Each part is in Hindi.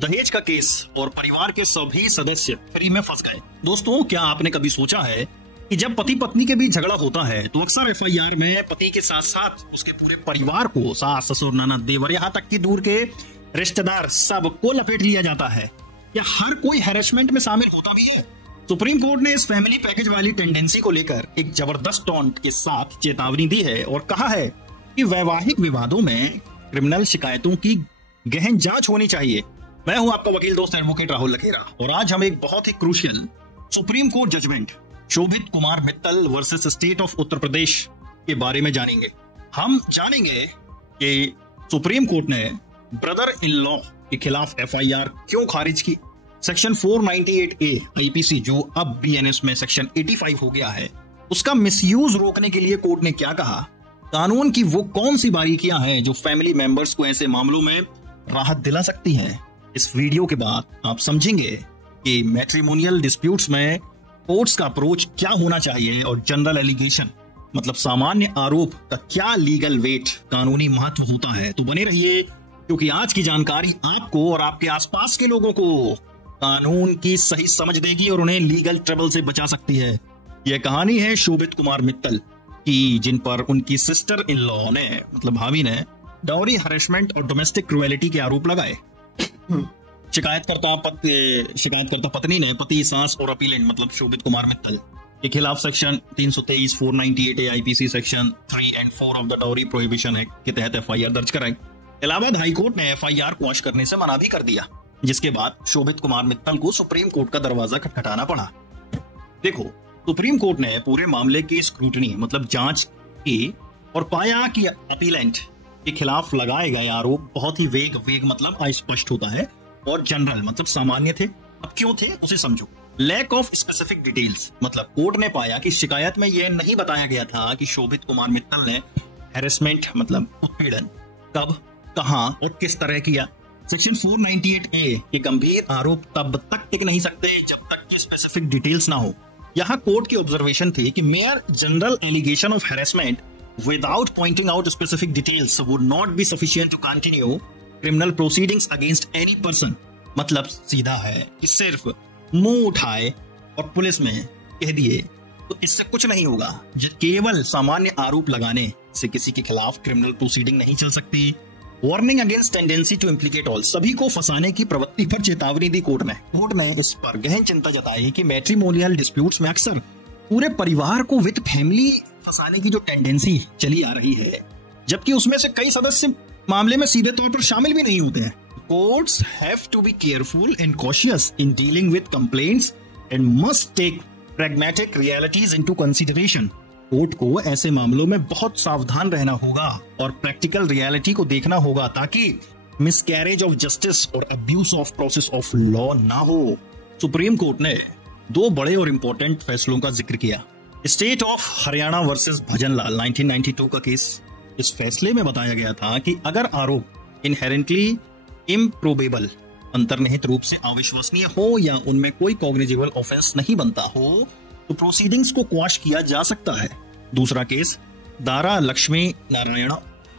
दहेज का केस और परिवार के सभी सदस्य फ्री में फंस गए। दोस्तों, क्या आपने कभी सोचा है कि जब पति पत्नी के बीच झगड़ा होता है तो अक्सर एफआईआर में पति के साथ साथ उसके पूरे परिवार को, सास ससुर ननद देवर, यहाँ तक कि दूर के रिश्तेदार, सबको लपेट लिया जाता है। क्या हर कोई हैरेसमेंट में शामिल होता भी है? सुप्रीम कोर्ट ने इस फैमिली पैकेज वाली टेंडेंसी को लेकर एक जबरदस्त टोन के साथ चेतावनी दी है और कहा है कि वैवाहिक विवादों में क्रिमिनल शिकायतों की गहन जांच होनी चाहिए। मैं हूं आपका वकील दोस्त एडवोकेट राहुल लखेरा और आज हम एक बहुत ही crucial supreme court judgement Shobhit Kumar Mittal versus state of Uttar Pradesh के बारे में जानेंगे। हम जानेंगे कि सुप्रीम कोर्ट ने ब्रदर इन लॉ के खिलाफ एफआईआर क्यों खारिज की, सेक्शन 498A आईपीसी जो अब बीएनएस में सेक्शन 85 हो गया है, उसका मिसयूज रोकने के लिए कोर्ट ने क्या कहा, कानून की वो कौन सी बारीकियां हैं जो फैमिली मेंबर्स को ऐसे मामलों में राहत दिला सकती हैं। इस वीडियो के बाद आप समझेंगे कि मैट्रिमोनियल डिस्प्यूट्स में कोर्ट्स का अप्रोच क्या होना चाहिए और जनरल एलिगेशन मतलब सामान्य आरोप का क्या लीगल वेट, कानूनी महत्व होता है। तो बने रहिए क्योंकि आज की जानकारी आपको और आपके आसपास के लोगों को कानून की सही समझ देगी और उन्हें लीगल ट्रबल से बचा सकती है। यह कहानी है शोभित कुमार मित्तल की, जिन पर उनकी सिस्टर इन लॉ ने मतलब भाभी ने डाउरी हरेसमेंट और डोमेस्टिक क्रुएलिटी के आरोप लगाए। शिकायतकर्ता पत्नी ने पति, सास और अपीलेंट मतलब शोभित कुमार मित्तल के खिलाफ सेक्शन 323, 498A आईपीसी सेक्शन 3 और 4 of the dowry prohibition act के तहत एफआईआर दर्ज कराई। इलाहाबाद हाईकोर्ट ने एफआईआर क्वॉश करने से मना भी कर दिया, जिसके बाद शोभित कुमार मित्तल को सुप्रीम कोर्ट का दरवाजा खटखटाना पड़ा। देखो, सुप्रीम कोर्ट ने पूरे मामले की स्क्रूटनी मतलब जांच की और पाया कि अपीलेंट के खिलाफ लगाए गए आरोप बहुत ही वेग मतलब अस्पष्ट होता है और जनरल मतलब सामान्य थे। अब क्यों थे उसे समझो। लैक ऑफ स्पेसिफिक डिटेल्स मतलब कोर्ट ने पाया कि शिकायत में यह नहीं बताया गया था कि शोभित कुमार मित्तल ने हैरेसमेंट मतलब उत्पीड़न कब, कहां और किस तरह किया। सेक्शन 498A के गंभीर आरोप तब तक टिक नहीं सकते जब तक कि स्पेसिफिक डिटेल्स ना हो। यहाँ कोर्ट की ऑब्जर्वेशन थी कि mere general allegation of harassment without pointing out specific details would not be sufficient to continue criminal proceedings against any person. मतलब सीधा है कि सिर्फ मुंह उठाए और पुलिस में कह दिए तो इससे कुछ नहीं होगा। केवल सामान्य आरोप लगाने से किसी के खिलाफ क्रिमिनल प्रोसीडिंग नहीं चल सकती। Warning against tendency to implicate all, सभी को फंसाने की प्रवृत्ति पर चेतावनी दी कोर्ट ने। कोर्ट ने इस पर गहन चिंता जताई कि मैट्रिमोनियल डिस्प्यूट्स में अक्सर पूरे परिवार को विद फैमिली फंसाने की जो टेंडेंसी चली आ रही है, जबकि उसमें से कई सदस्य मामले में सीधे तौर पर शामिल भी नहीं होते हैं। Courts have to be careful and cautious in dealing with complaints and must take pragmatic realities into consideration. Court को ऐसे मामलों में बहुत सावधान रहना होगा और प्रैक्टिकल रियलिटी को देखना होगा ताकि मिसकैरेज ऑफ जस्टिस और abuse of process of law ना हो। सुप्रीम कोर्ट ने दो बड़े और इंपॉर्टेंट फैसलों का जिक्र किया। State of Haryana versus Bhajanlal 1992 का केस। इस फैसले में बताया गया था कि अगर आरोप इनहेरेंटली इम्प्रोबेबल अंतर्निहित रूप से अविश्वसनीय हो या उनमें कोई कॉग्निजेबल ऑफेंस नहीं बनता हो तो प्रोसीडिंग्स को क्वाश किया जा सकता है। दूसरा case Dara Lakshmi Narayan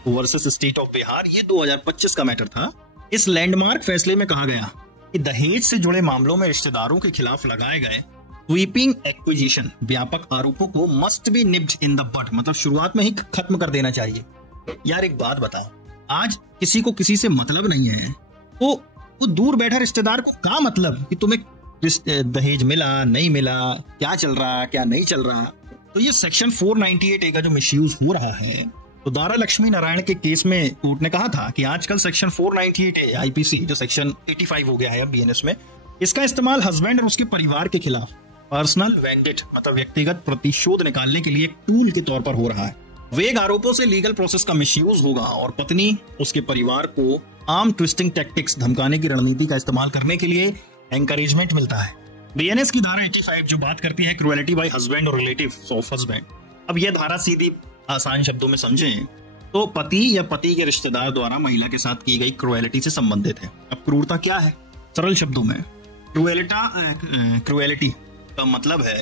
versus state of Bihar, ये 2025 का मैटर था। इस लैंडमार्क फैसले में कहा गया कि दहेज से जुड़े मामलों में रिश्तेदारों के खिलाफ लगाए गए स्वीपिंग एक्विजिशन व्यापक आरोपों को must be nipped in the bud मतलब शुरुआत में ही खत्म कर देना चाहिए। यार एक बात बताओ, आज किसी को किसी से मतलब नहीं है तो वो दूर बैठा रिश्तेदार को क्या मतलब कि तुम्हें दहेज मिला नहीं मिला, क्या चल रहा क्या नहीं चल रहा। तो ये सेक्शन 498A का जो मिसयूज हो रहा है, तो दारा लक्ष्मी नारायण के केस में कोर्ट ने कहा था कि आजकल सेक्शन 498A आईपीसी जो सेक्शन 85 हो गया है बीएनएस में, इसका इस्तेमाल हस्बैंड और उसके परिवार के खिलाफ पर्सनल वेंडिट मतलब व्यक्तिगत प्रतिशोध निकालने के लिए एक टूल के तौर पर हो रहा है। वेग आरोपों से लीगल प्रोसेस का मिसयूज होगा और पत्नी उसके परिवार को आर्म ट्विस्टिंग टैक्टिक्स धमकाने की रणनीति का इस्तेमाल करने के लिए एनकरेजमेंट मिलता है। बीएनएस की धारा 85 जो बात करती है क्रुएलिटी बाय हस्बैंड और रिलेटिव्स ऑफ हस्बैंड। अब यह धारा सीधी आसान शब्दों में समझें तो पति या पति के रिश्तेदार द्वारा महिला के साथ की गई क्रुएलिटी से संबंधित है। अब क्रूरता क्या है? सरल शब्दों में क्रुएलिटी का मतलब है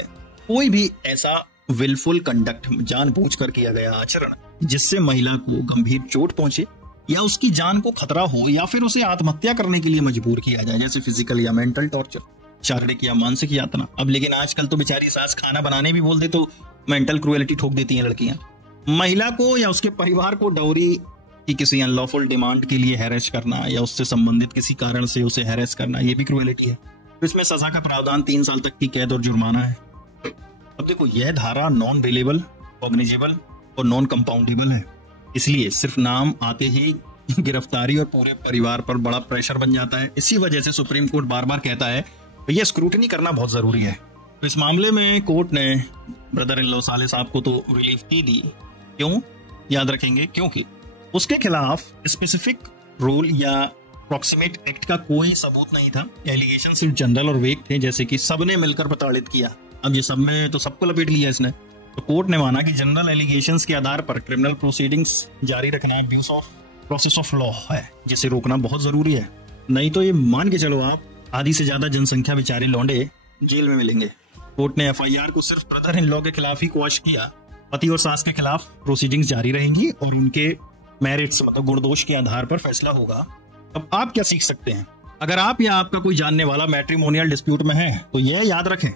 कोई भी ऐसा विलफुल कंडक्ट जानबूझकर किया गया आचरण जिससे महिला को गंभीर चोट पहुंचे या उसकी जान को खतरा हो या फिर उसे आत्महत्या करने के लिए मजबूर किया जाए, जैसे फिजिकल या मेंटल टॉर्चर, शारीरिक या मानसिक यातना। अब लेकिन आजकल तो बेचारी सास खाना बनाने भी बोल दे तो मेंटल क्रुएलिटी ठोक देती हैं लड़कियां। महिला को या उसके परिवार को डाउरी की किसी अनलॉफुल डिमांड के लिए हैरेस करना या उससे संबंधित किसी कारण से उसे हैरेस करना, ये भी क्रुएलिटी है। तो इसमें सजा का प्रावधान 3 साल तक की कैद और जुर्माना है। अब देखो, यह धारा नॉन बेलेबल, कॉग्निजेबल और नॉन कंपाउंडेबल है, इसलिए सिर्फ नाम आते ही गिरफ्तारी और पूरे परिवार पर बड़ा प्रेशर बन जाता है। इसी वजह से सुप्रीम कोर्ट बार बार कहता है यह स्क्रूटनी करना बहुत जरूरी है। तो इस मामले में कोर्ट ने ब्रदर इन लॉ साले साहब को तो रिलीफ दी। क्यों? याद रखेंगे, क्योंकि उसके खिलाफ स्पेसिफिक रूल या प्रॉक्सिमेट एक्ट का कोई सबूत नहीं था। एलिगेशन सिर्फ जनरल और वेग थे, जैसे कि सबने मिलकर प्रताड़ित किया। अब ये सब में तो सबको लपेट लिया इसने। तो कोर्ट ने माना कि जनरल एलिगेशंस के आधार पर क्रिमिनल प्रोसीडिंग्स जारी रखना abuse of process of law है, जिसे रोकना बहुत जरूरी है। नहीं तो ये मान के चलो आप, आधी से ज्यादा जनसंख्या बेचारे लौंडे जेल में मिलेंगे। कोर्ट ने एफआईआर को सिर्फ ब्रदर इन लॉ के खिलाफ ही क्वाश किया। पति और सास के खिलाफ प्रोसीडिंग्स जारी रहेंगी और उनके मेरिट्स मतलब गुणदोष के आधार पर फैसला होगा। अब आप क्या सीख सकते हैं? अगर आप या आपका कोई जानने वाला मैट्रिमोनियल डिस्प्यूट में है तो यह याद रखें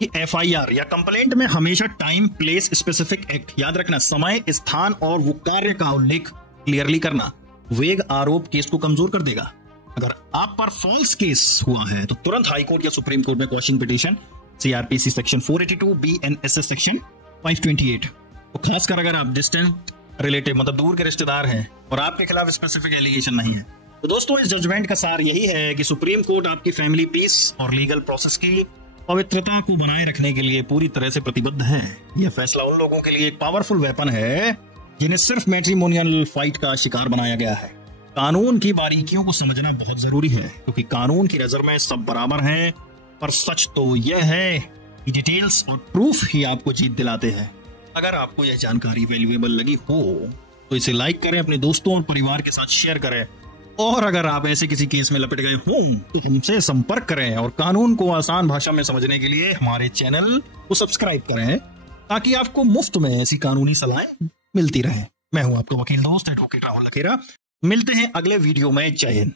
कि एफआईआर या कंप्लेंट में हमेशा टाइम, प्लेस, स्पेसिफिक एक्ट, याद रखना, समय, स्थान और वो कार्य का उल्लेख क्लियरली करना। वेग आरोप केस को कमजोर कर देगा। अगर आप पर फॉल्स केस हुआ है तो तुरंत हाई कोर्ट या सुप्रीम कोर्ट में question petition CrPC section 482, BNSS section 528। तो खासकर अगर आप डिस्टेंट रिलेटिव मतलब दूर के रिश्तेदार हैं और आपके खिलाफ स्पेसिफिक एलिगेशन नहीं है। तो दोस्तों, इस जजमेंट का सार यही है कि सुप्रीम कोर्ट आपकी फैमिली पीस और लीगल प्रोसेस की पवित्रता को बनाए रखने के लिए पूरी तरह से प्रतिबद्ध है। यह फैसला उन लोगों के लिए एक पावरफुल वेपन है जिन्हें सिर्फ मैट्रिमोनियल फाइट का शिकार बनाया गया है। कानून की बारीकियों को समझना बहुत जरूरी है, क्योंकि कानून की नजर में सब बराबर हैं, पर सच तो यह है कि डिटेल्स और प्रूफ ही आपको जीत दिलाते हैं। अगर आपको यह जानकारी वैल्यूएबल लगी हो तो इसे लाइक करें, अपने दोस्तों और परिवार के साथ शेयर करें, और अगर आप ऐसे किसी केस में लपट गए हों तो हमसे संपर्क करें और कानून को आसान भाषा में समझने के लिए हमारे चैनल को सब्सक्राइब करें, ताकि आपको मुफ्त में ऐसी कानूनी सलाहें मिलती रहे। मैं हूं आपका वकील दोस्त एडवोकेट राहुल लखेरा। मिलते हैं अगले वीडियो में। जय हिंद।